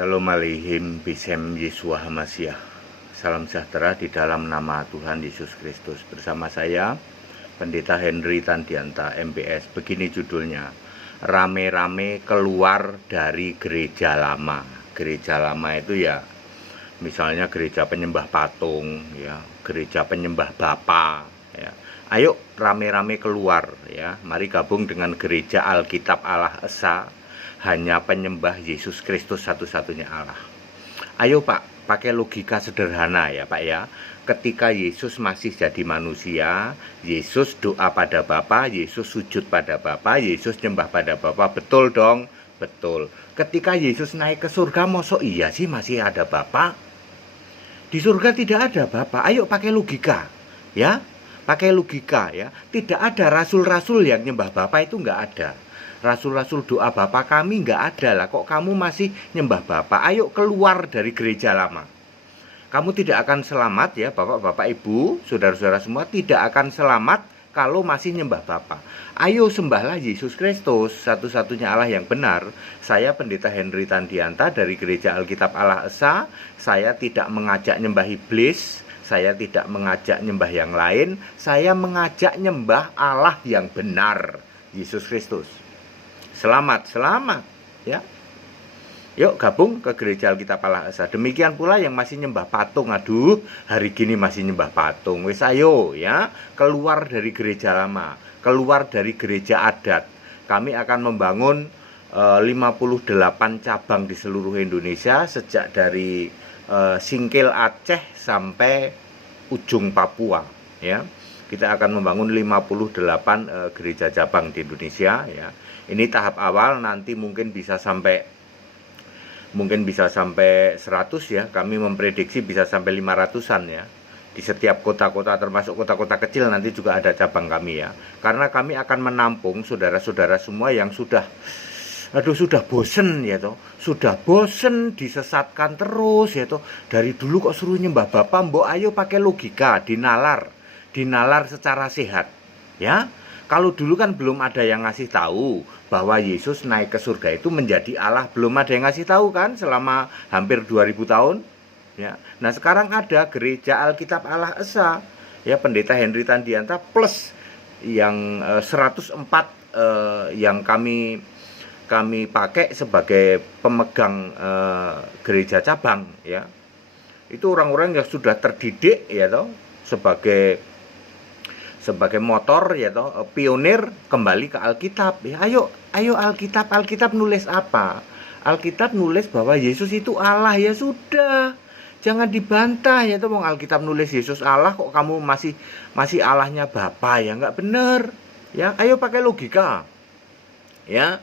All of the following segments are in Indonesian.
Shalom Aleichem Bisem Yeshua HaMashiach. Salam sejahtera di dalam nama Tuhan Yesus Kristus. Bersama saya Pendeta Henry Tandianta MPS. Begini judulnya, rame-rame keluar dari gereja lama. Gereja lama itu ya misalnya gereja penyembah patung, ya, gereja penyembah Bapa, ya. Ayo rame-rame keluar, ya. Mari gabung dengan gereja Alkitab Allah Esa, hanya penyembah Yesus Kristus satu-satunya Allah. Ayo Pak, pakai logika sederhana ya Pak ya. Ketika Yesus masih jadi manusia, Yesus doa pada Bapa, Yesus sujud pada Bapa, Yesus nyembah pada Bapa. Betul dong? Betul. Ketika Yesus naik ke surga, mosok iya sih masih ada Bapa? Di surga tidak ada Bapa. Ayo pakai logika ya. Pakai logika ya. Tidak ada rasul-rasul yang nyembah Bapa, itu nggak ada. Rasul-rasul doa Bapa kami nggak ada lah. Kok kamu masih nyembah Bapa? Ayo keluar dari gereja lama. Kamu tidak akan selamat ya Bapak-bapak Ibu, saudara-saudara semua, tidak akan selamat kalau masih nyembah Bapa. Ayo sembahlah Yesus Kristus, satu-satunya Allah yang benar. Saya Pendeta Henry Tandianta dari Gereja Alkitab Allah Esa. Saya tidak mengajak nyembah iblis, saya tidak mengajak nyembah yang lain. Saya mengajak nyembah Allah yang benar, Yesus Kristus. Selamat ya. Yuk gabung ke Gereja Alkitab Allah Esa. Demikian pula yang masih nyembah patung. Aduh, hari gini masih nyembah patung. Wis ayo ya, keluar dari gereja lama, keluar dari gereja adat. Kami akan membangun 58 cabang di seluruh Indonesia, sejak dari Singkil Aceh sampai ujung Papua ya. Kita akan membangun 58 gereja cabang di Indonesia ya. Ini tahap awal, nanti mungkin bisa sampai 100 ya. Kami memprediksi bisa sampai 500-an ya. Di setiap kota-kota, termasuk kota-kota kecil, nanti juga ada cabang kami ya. Karena kami akan menampung saudara-saudara semua yang sudah bosen ya toh. Sudah bosen disesatkan terus ya toh. Dari dulu kok suruh nyembah Bapa, mbok ayo pakai logika, dinalar secara sehat ya. Kalau dulu kan belum ada yang ngasih tahu bahwa Yesus naik ke surga itu menjadi Allah, belum ada yang ngasih tahu kan selama hampir 2000 tahun ya. Nah, sekarang ada Gereja Alkitab Allah Esa ya, Pendeta Henry Tandianta plus yang 104 yang kami pakai sebagai pemegang gereja cabang ya. Itu orang-orang yang sudah terdidik ya toh, sebagai motor ya toh, pionir kembali ke Alkitab ya. Ayo Alkitab nulis apa? Alkitab nulis bahwa Yesus itu Allah, ya sudah, jangan dibantah ya toh. Wong Alkitab nulis Yesus Allah, kok kamu masih Allahnya Bapa, ya nggak bener ya. Ayo pakai logika ya,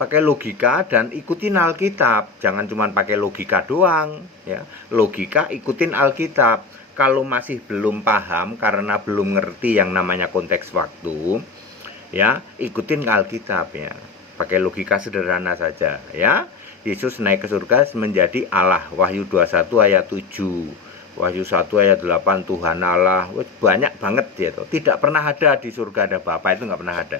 pakai logika dan ikutin Alkitab. Jangan cuma pakai logika doang ya. Logika, ikutin Alkitab. Kalau masih belum paham karena belum ngerti yang namanya konteks waktu ya, ikutin Alkitab ya. Pakai logika sederhana saja ya. Yesus naik ke surga menjadi Allah, Wahyu 21 ayat 7, Wahyu 1 ayat 8, Tuhan Allah. Banyak banget ya toh. Tidak pernah ada di surga ada Bapa, itu nggak pernah ada.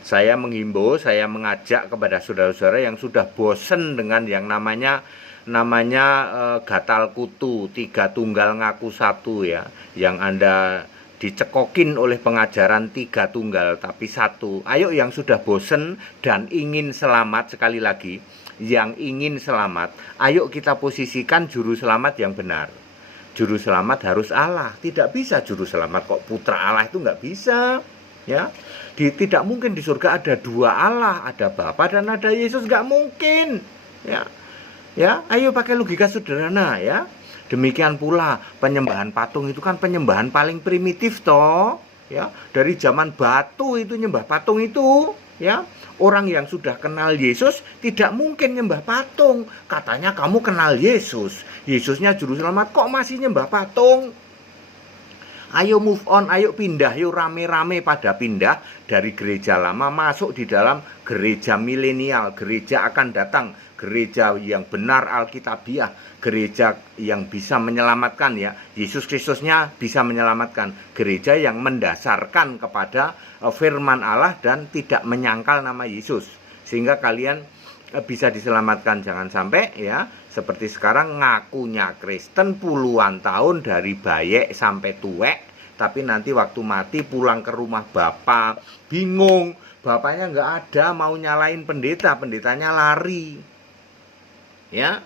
Saya menghimbau, saya mengajak kepada saudara-saudara yang sudah bosen dengan yang namanya gatal kutu, tiga tunggal ngaku satu ya, yang Anda dicekokin oleh pengajaran tiga tunggal tapi satu. Ayo yang sudah bosen dan ingin selamat, sekali lagi, yang ingin selamat, ayo kita posisikan juru selamat yang benar. Juru selamat harus Allah. Tidak bisa juru selamat kok putra Allah, itu nggak bisa ya. Tidak mungkin di surga ada dua Allah, ada Bapa dan ada Yesus, nggak mungkin ya. Ya, ayo pakai logika sederhana ya. Demikian pula penyembahan patung itu kan penyembahan paling primitif toh ya. Dari zaman batu itu nyembah patung itu ya. Orang yang sudah kenal Yesus tidak mungkin nyembah patung. Katanya kamu kenal Yesus, Yesusnya juru selamat, kok masih nyembah patung? Ayo move on, ayo pindah, yuk rame-rame pada pindah dari gereja lama masuk di dalam gereja milenial, gereja akan datang, gereja yang benar Alkitabiah, gereja yang bisa menyelamatkan ya, Yesus Kristusnya bisa menyelamatkan, gereja yang mendasarkan kepada firman Allah dan tidak menyangkal nama Yesus, sehingga kalian bisa diselamatkan. Jangan sampai ya seperti sekarang ngakunya Kristen puluhan tahun dari bayek sampai tuwek, tapi nanti waktu mati pulang ke rumah bapak bingung, bapaknya nggak ada, mau nyalain pendeta, pendetanya lari. Ya,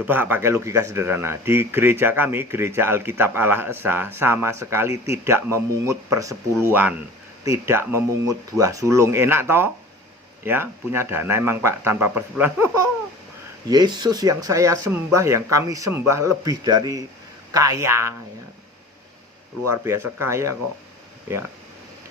coba pakai logika sederhana. Di gereja kami, gereja Alkitab Allah Esa, sama sekali tidak memungut persepuluhan, tidak memungut buah sulung. Enak toh? Ya, punya dana emang Pak, tanpa persepuluhan. Yesus yang saya sembah, yang kami sembah lebih dari kaya, ya. Luar biasa kaya kok, ya.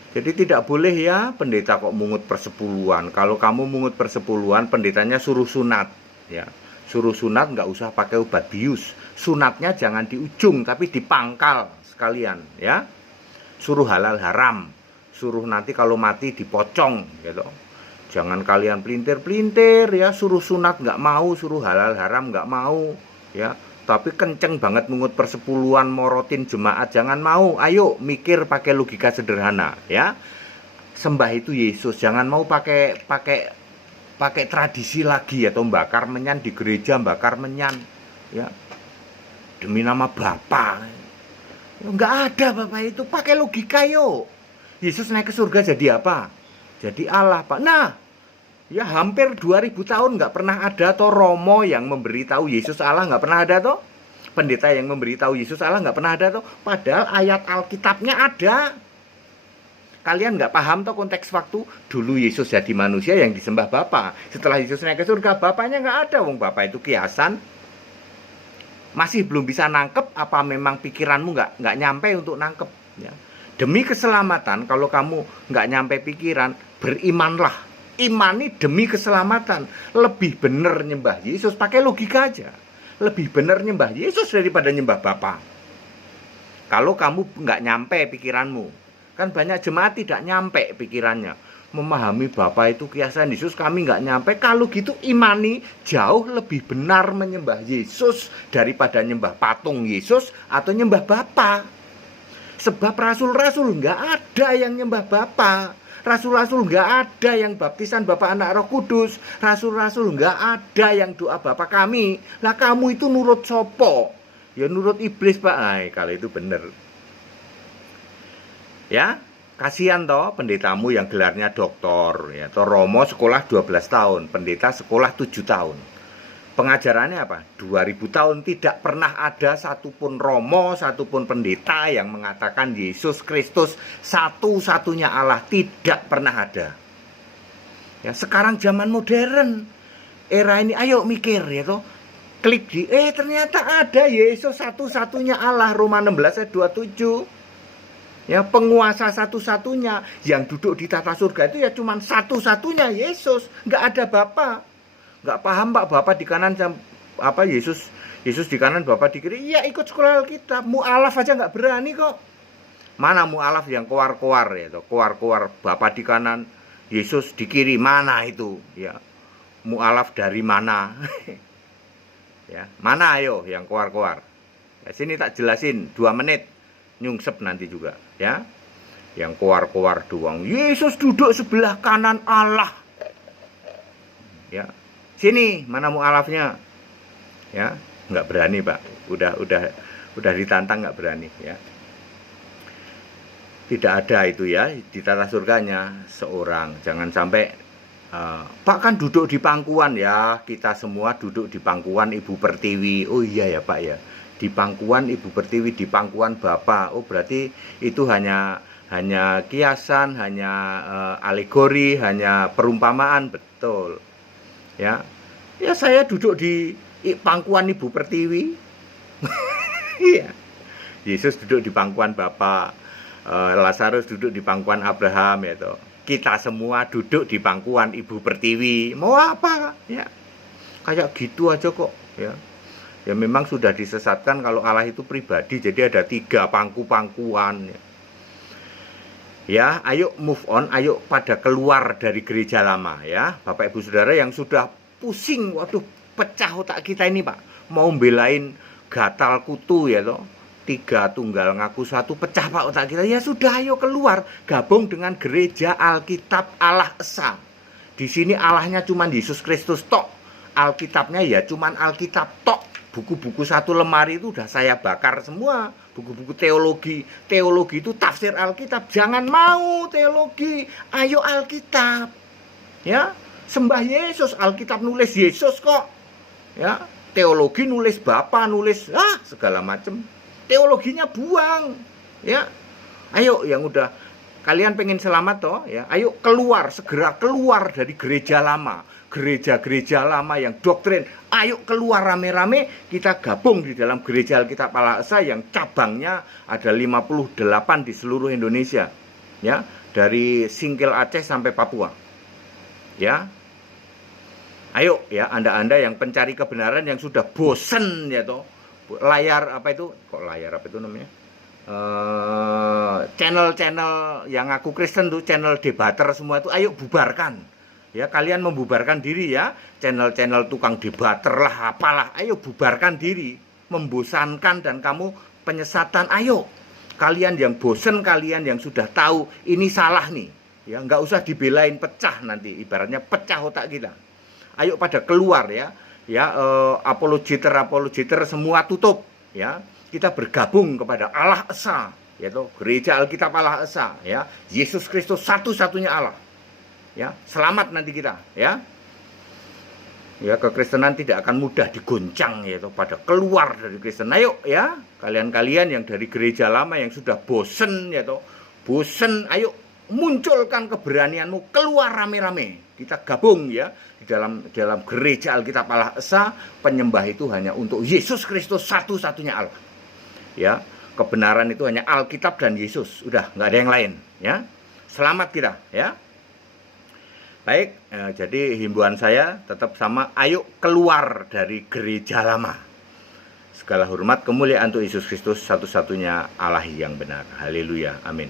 Jadi tidak boleh ya pendeta kok mungut persepuluhan. Kalau kamu mungut persepuluhan, pendetanya suruh sunat, ya. Suruh sunat, nggak usah pakai obat bius. Sunatnya jangan di ujung, tapi di pangkal sekalian, ya. Suruh halal haram, suruh nanti kalau mati dipocong, gitu. Jangan kalian pelintir-pelintir ya, suruh sunat nggak mau, suruh halal haram nggak mau, ya. Tapi kenceng banget mungut persepuluhan, morotin jemaat, jangan mau. Ayo mikir pakai logika sederhana, ya. Sembah itu Yesus, jangan mau pakai tradisi lagi atau bakar menyan di gereja, bakar menyan, ya. Demi nama Bapa. Nggak ada Bapak itu, pakai logika yuk. Yesus naik ke surga jadi apa? Jadi Allah, Pak. Nah, ya hampir 2000 tahun nggak pernah ada toh Romo yang memberitahu Yesus Allah, nggak pernah ada toh. Pendeta yang memberitahu Yesus Allah nggak pernah ada toh. Padahal ayat Alkitabnya ada. Kalian nggak paham toh konteks waktu. Dulu Yesus jadi manusia yang disembah Bapa. Setelah Yesus naik ke surga, Bapaknya nggak ada. Wong Bapa itu kiasan. Masih belum bisa nangkep, apa memang pikiranmu nggak nyampe untuk nangkep, ya. Demi keselamatan, kalau kamu nggak nyampe pikiran, berimanlah. Imani demi keselamatan. Lebih benar nyembah Yesus, pakai logika aja. Lebih benar nyembah Yesus daripada nyembah Bapa. Kalau kamu nggak nyampe pikiranmu. Kan banyak jemaat tidak nyampe pikirannya. Memahami Bapa itu kiasan Yesus, kami nggak nyampe. Kalau gitu imani jauh lebih benar menyembah Yesus daripada nyembah patung Yesus atau nyembah Bapa. Sebab rasul-rasul nggak ada yang nyembah Bapa. Rasul-rasul nggak ada yang baptisan Bapa Anak Roh Kudus. Rasul-rasul nggak ada yang doa Bapa kami. Lah kamu itu nurut sopo? Ya nurut iblis Pak. Nah, kalau itu bener. Ya, kasihan toh pendetamu yang gelarnya doktor. Ya, toh Romo sekolah 12 tahun, pendeta sekolah 7 tahun. Pengajarannya apa? 2000 tahun tidak pernah ada satupun Romo, satupun pendeta yang mengatakan Yesus Kristus satu-satunya Allah. Tidak pernah ada. Ya, sekarang zaman modern, era ini, ayo mikir ya toh. Klik di, ternyata ada Yesus satu-satunya Allah. Roma 16 ayat 27. Ya, penguasa satu-satunya yang duduk di tata surga itu ya cuman satu-satunya Yesus. Nggak ada Bapa. Nggak paham Pak, Bapak di kanan apa Yesus di kanan, Bapak di kiri. Iya, ikut sekolah Alkitab. Mu'alaf aja nggak berani kok. Mana mu'alaf yang koar-koar ya, koar-koar Bapak di kanan, Yesus di kiri, mana itu? Ya. Mu'alaf dari mana? Ya, mana ayo yang koar-koar? Ya, sini tak jelasin 2 menit. Nyungsep nanti juga, ya. Yang koar-koar doang. Yesus duduk sebelah kanan Allah. Ya. Sini, mana mu'alafnya? Ya, nggak berani Pak. Udah ditantang nggak berani, ya. Tidak ada itu ya di tata surganya seorang. Jangan sampai Pak kan duduk di pangkuan ya. Kita semua duduk di pangkuan Ibu Pertiwi. Oh iya ya Pak ya. Di pangkuan Ibu Pertiwi, di pangkuan Bapak. Oh berarti itu hanya kiasan, hanya alegori, hanya perumpamaan. Betul. Ya, saya duduk di pangkuan Ibu Pertiwi. Iya. Yesus duduk di pangkuan Bapa, Lazarus duduk di pangkuan Abraham, ya toh. Kita semua duduk di pangkuan Ibu Pertiwi. Mau apa? Ya, kayak gitu aja kok. Ya, memang sudah disesatkan kalau Allah itu pribadi. Jadi ada 3 pangku-pangkuan. Ya, ayo move on, ayo pada keluar dari gereja lama ya. Bapak Ibu Saudara yang sudah pusing, waduh pecah otak kita ini Pak. Mau belain gatal kutu ya toh. 3 tunggal ngaku 1, pecah Pak otak kita. Ya sudah, ayo keluar, gabung dengan gereja Alkitab Allah Esa. Di sini Allahnya cuman Yesus Kristus tok. Alkitabnya ya cuman Alkitab tok. Buku-buku satu lemari itu udah saya bakar semua. Buku-buku teologi. Teologi itu tafsir Alkitab. Jangan mau teologi. Ayo Alkitab. Ya, sembah Yesus. Alkitab nulis Yesus kok. Ya, teologi nulis Bapa, nulis segala macam. Teologinya buang. Ya. Ayo yang udah kalian pengen selamat toh, ya. Ayo keluar, segera keluar dari gereja lama. Gereja-gereja lama yang doktrin, ayo keluar rame-rame, kita gabung di dalam gereja Alkitab Allah Esa yang cabangnya ada 58 di seluruh Indonesia, ya, dari Singkil Aceh sampai Papua, ya. Ayo ya, anda-anda yang pencari kebenaran yang sudah bosen ya toh, layar apa itu, kok layar apa itu namanya, channel-channel yang aku Kristen tuh, channel debater semua itu, ayo bubarkan. Ya, kalian membubarkan diri ya. Channel-channel tukang debater lah, apalah. Ayo bubarkan diri. Membosankan dan kamu penyesatan. Ayo. Kalian yang bosen, kalian yang sudah tahu ini salah nih. Ya, nggak usah dibelain pecah nanti. Ibaratnya pecah otak kita. Ayo pada keluar ya. Ya, apologeter semua tutup. Ya, kita bergabung kepada Allah Esa. Yaitu Gereja Alkitab Allah Esa. Ya, Yesus Kristus satu-satunya Allah. Ya, selamat nanti kita, ya. Ya, kekristenan tidak akan mudah digoncang yaitu pada keluar dari Kristen. Ayo ya, kalian-kalian yang dari gereja lama yang sudah bosen yaitu bosen, ayo munculkan keberanianmu, keluar rame-rame. Kita gabung ya di dalam gereja Alkitab Allah Esa. Penyembah itu hanya untuk Yesus Kristus satu-satunya Allah. Ya, kebenaran itu hanya Alkitab dan Yesus. Udah, nggak ada yang lain, ya. Selamat kita, ya. Baik, jadi himbauan saya tetap sama, ayo keluar dari gereja lama. Segala hormat kemuliaan untuk Yesus Kristus, satu-satunya Allah yang benar. Haleluya, amin.